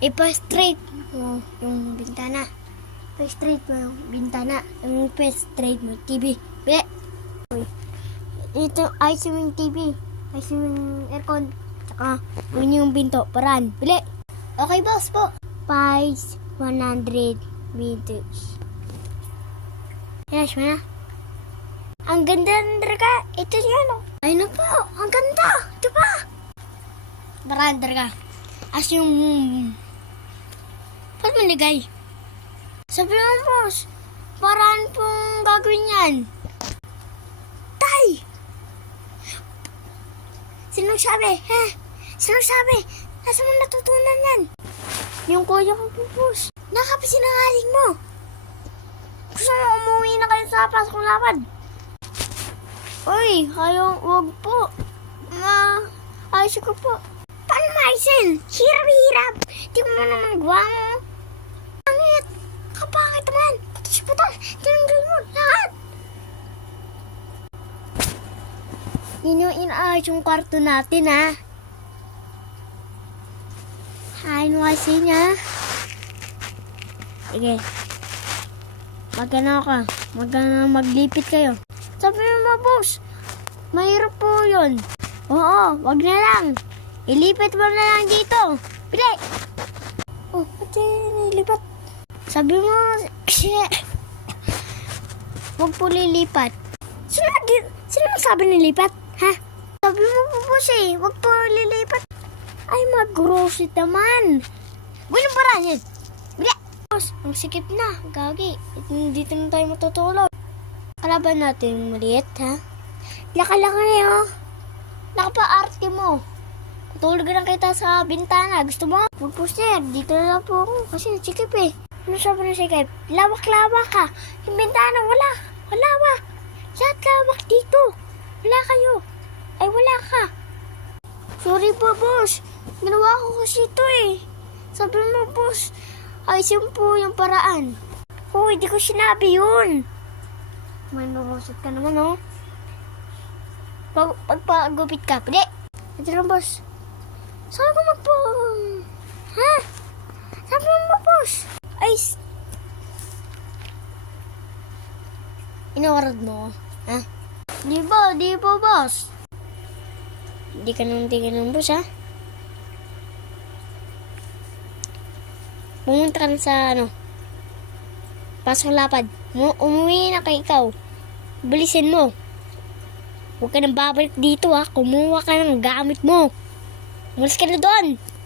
ipa-straight mo yung bintana. Ipa-straight mo yung bintana. Yung ipa-straight mo TV. Bili! Ito, ayos mo yung TV. Ayos mo yung aircon. Tsaka, yun yung pinto. Paraan. Bili! Okay, boss po. Price 100 meters. Yes, mana? Ang ganda ng draga. Ito yan, oh. Ay na po. Ang ganda. Ito pa. Paraan, draga. As yung... Ba't maligay? Sabi mo, boss. Paraan pong gagawin yan. Tay! Sino sabi? Ha? Sino sabi? Nasa mo natutunan yan? Yung kuya ko po, boss. Nakapasinangaling mo. Gusto mo umuwi na kayo sa pasok lapad? Uy, wag po. Ayos ko po. Paano maisin? Hirap-hirap. Di mo naman gawa mo. Angit. Kapakit naman. Putas. Tinanggal mo. Lahat. Yun yung inaayos yung kwarto natin, ha? Hain mo kasi niya. Sige. Maglipit kayo. Sabi mo, boss. Mahirap po yun. Oo, wag na lang. Ilipit mo na lang dito. Pili! Oh, pati nilipat. Sabi mo, wag po lilipat. Sino sabi nilipat? Ha? Sabi mo po boss wag po lilipat. Ay, mag-grocery naman. Walang paraan yan. Bili! Boss, ang sikip na. Gagi. Dito na tayo matutulog. Kalaban natin maliit, ha? Laka-laka na yun. Nakapa-arte mo. Tutulog lang kita sa bintana. Gusto mo? Wag po sir. Dito na lang po ako. Kasi nasikip eh. Ano sabi na sikip? Lawak-lawak ka. Yung bintana, wala. Wala ba? Lahat lawak dito. Wala kayo. Ay, wala ka. Sorry po, boss. Ginawa ko kasi ito eh. Sabi mo, boss. Ayusin po yung paraan. Hoy, di ko sinabi yun. May mabusot ka naman, oh. Pagpagupit ka, pwede. Ito lang, boss. Saan ko magpo... Ha? Sabi mo, boss. Ay, inawarad mo, ha? Di ba, boss? Hindi ka nang boss, ha? Pumunta ka na sa, pasok lapad. Umuwi na kay ikaw. Bilisin mo. Huwag ka nang babalik dito, ha? Kumuha ka ng gamit mo. Umalis ka na doon.